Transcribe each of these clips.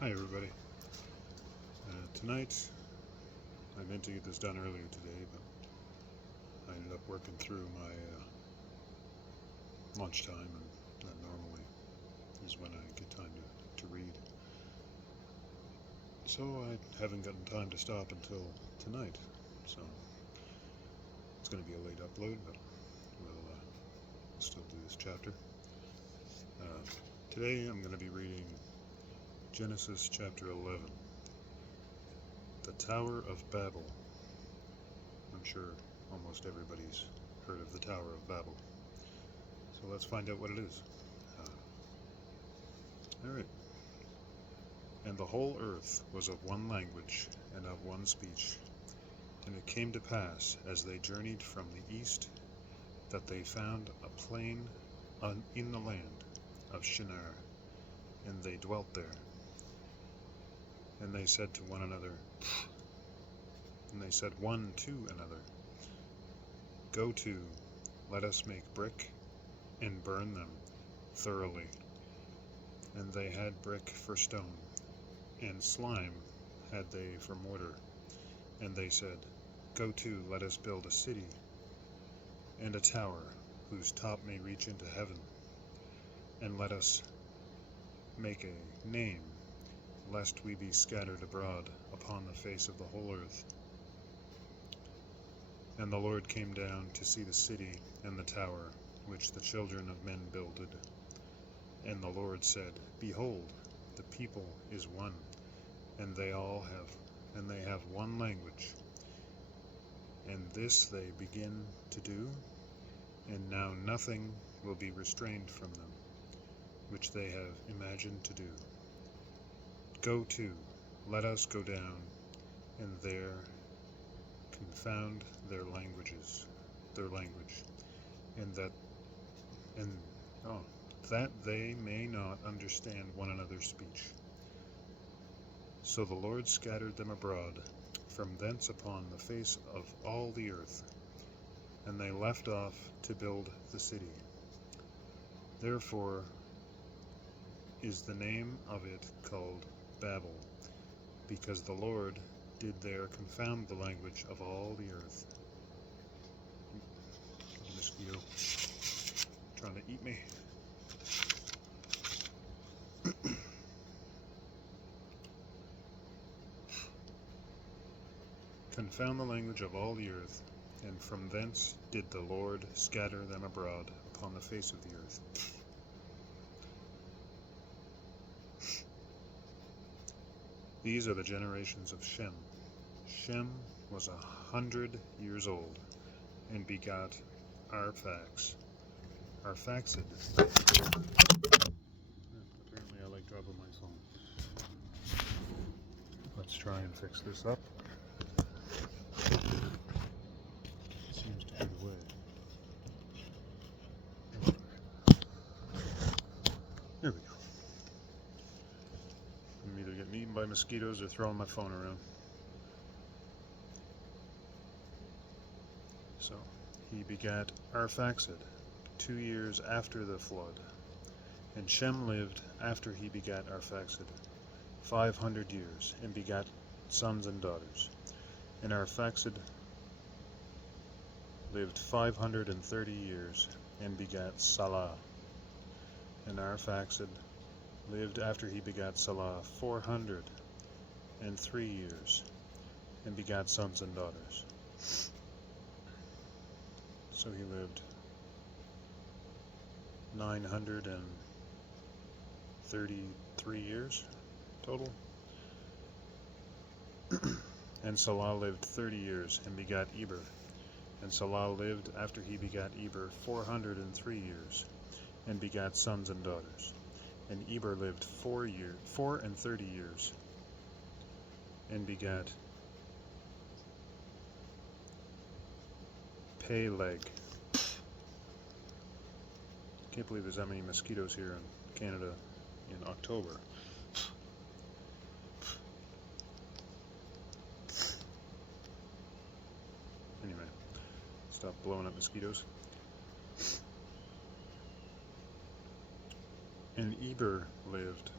Hi everybody. Tonight, I meant to get this done earlier today, but I ended up working through my lunchtime, and that normally is when I get time to read. So I haven't gotten time to stop until tonight, so it's going to be a late upload, but we'll still do this chapter. Today I'm going to be reading Genesis chapter 11, the Tower of Babel. I'm sure almost everybody's heard of the Tower of Babel. So let's find out what it is. Alright. And the whole earth was of one language and of one speech. And it came to pass, as they journeyed from the east, that they found a plain in the land of Shinar, and they dwelt there. And they said to one another, and they said one to another, Go to, let us make brick, and burn them thoroughly. And they had brick for stone, and slime had they for mortar. And they said, Go to, let us build a city, and a tower, whose top may reach into heaven. And let us make a name, lest we be scattered abroad upon the face of the whole earth. And the Lord came down to see the city and the tower, which the children of men builded. And the Lord said, Behold, the people is one, and they have one language. And this they begin to do, and now nothing will be restrained from them, which they have imagined to do. Go to, let us go down, and there confound their language, and that they may not understand one another's speech. So the Lord scattered them abroad from thence upon the face of all the earth, and they left off to build the city. Therefore is the name of it called Babel, because the Lord did there confound the language of all the earth. A mosquito trying to eat me. Confound the language of all the earth, and from thence did the Lord scatter them abroad upon the face of the earth. These are the generations of Shem. Shem was 100 years old, and begot Arphaxad. Apparently I like dropping my phone. Let's try and fix this up. It seems to be the way. There we go. I'm either getting eaten by mosquitoes or throwing my phone around. So, he begat Arphaxad 2 years after the flood. And Shem lived after he begat Arphaxad 500 years, and begat sons and daughters. And Arphaxad lived 530 years, and begat Salah. And Arphaxad lived after he begat Salah 403 years, and begat sons and daughters. So he lived 933 years total. And Salah lived 30 years, and begat Eber. And Salah lived after he begat Eber 403 years, and begat sons and daughters. And Eber lived 430 years, and begat Peleg. Can't believe there's that many mosquitoes here in Canada in October. Anyway, stop blowing up mosquitoes. And Eber lived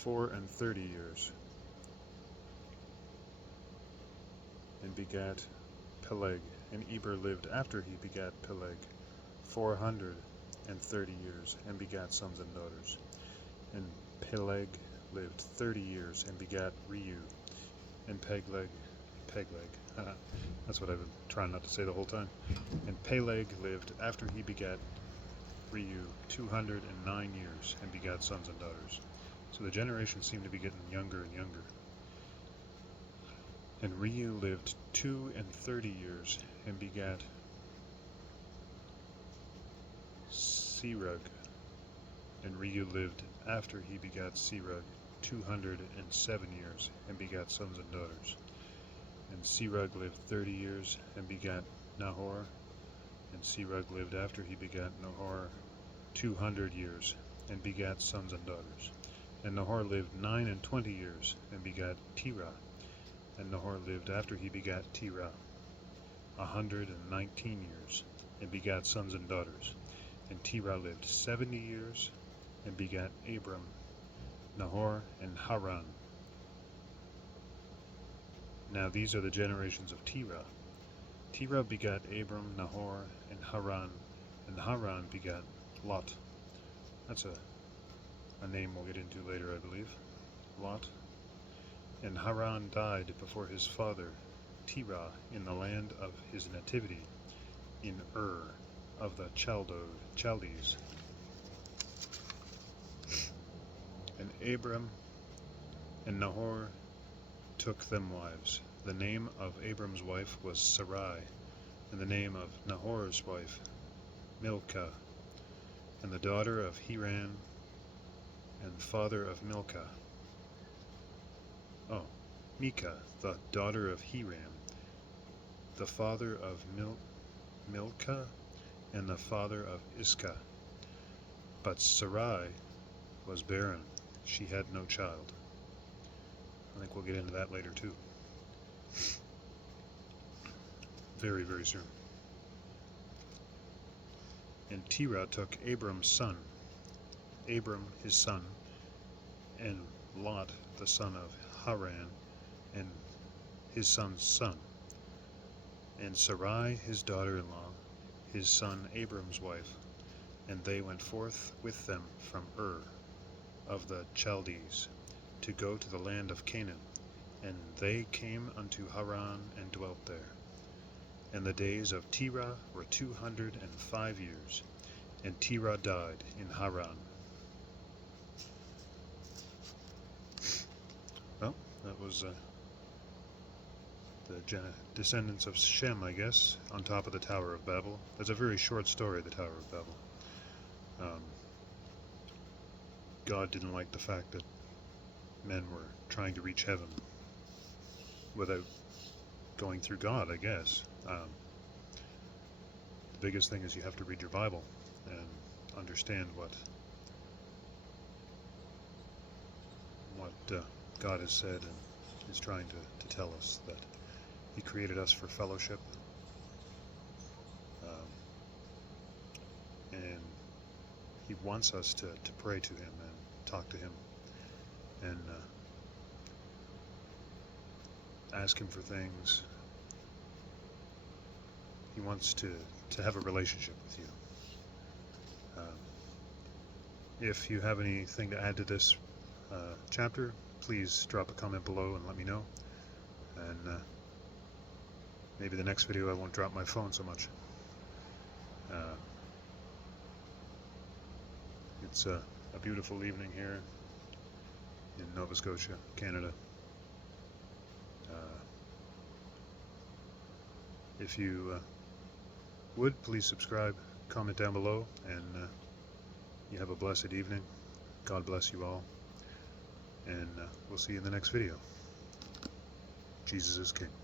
34 years, and begat Peleg. And Eber lived after he begat Peleg 430 years, and begat sons and daughters. And Peleg lived 30 years, and begat Reu. And Peleg, that's what I've been trying not to say the whole time. And Peleg lived after he begat Reu 209 years, and begat sons and daughters. So the generations seem to be getting younger and younger. And Reu lived 32 years, and begat Serug. And Reu lived after he begat Serug 207 years, and begat sons and daughters. And Serug lived 30 years, and begat Nahor. And Serug lived after he begat Nahor 200 years, and begat sons and daughters. And Nahor lived 29 years, and begat Terah. And Nahor lived after he begat Terah 119 years, and begat sons and daughters. And Terah lived 70 years, and begat Abram, Nahor, and Haran. Now these are the generations of Terah. Terah begat Abram, Nahor, and Haran Haran begat Lot. That's a name we'll get into later, I believe. Lot. And Haran died before his father Terah in the land of his nativity, in Ur of the Chaldees. And Abram and Nahor took them wives. The name of Abram's wife was Sarai, and the name of Nahor's wife Milcah, and the daughter of Haran, and father of Milcah. Micah, the daughter of Haran, the father of Milcah, and the father of Iscah. But Sarai was barren; she had no child. I think we'll get into that later too. Very, very soon. And Terah took Abram's son, Abram his son, and Lot the son of Haran, and his son's son, and Sarai his daughter-in-law, his son Abram's wife, and they went forth with them from Ur of the Chaldees to go to the land of Canaan. And they came unto Haran and dwelt there. And the days of Terah were 205 years, and Terah died in Haran. Well, that was the descendants of Shem, I guess, on top of the Tower of Babel. That's a very short story, the Tower of Babel. God didn't like the fact that men were trying to reach heaven without going through God, I guess. The biggest thing is you have to read your Bible and understand what God has said and is trying to tell us, that He created us for fellowship, and He wants us to pray to Him and talk to Him and ask Him for things. He wants to have a relationship with you. If you have anything to add to this chapter, please drop a comment below and let me know. And maybe the next video I won't drop my phone so much. It's a beautiful evening here in Nova Scotia, Canada. If you would, please subscribe, comment down below, and you have a blessed evening. God bless you all, and we'll see you in the next video. Jesus is King.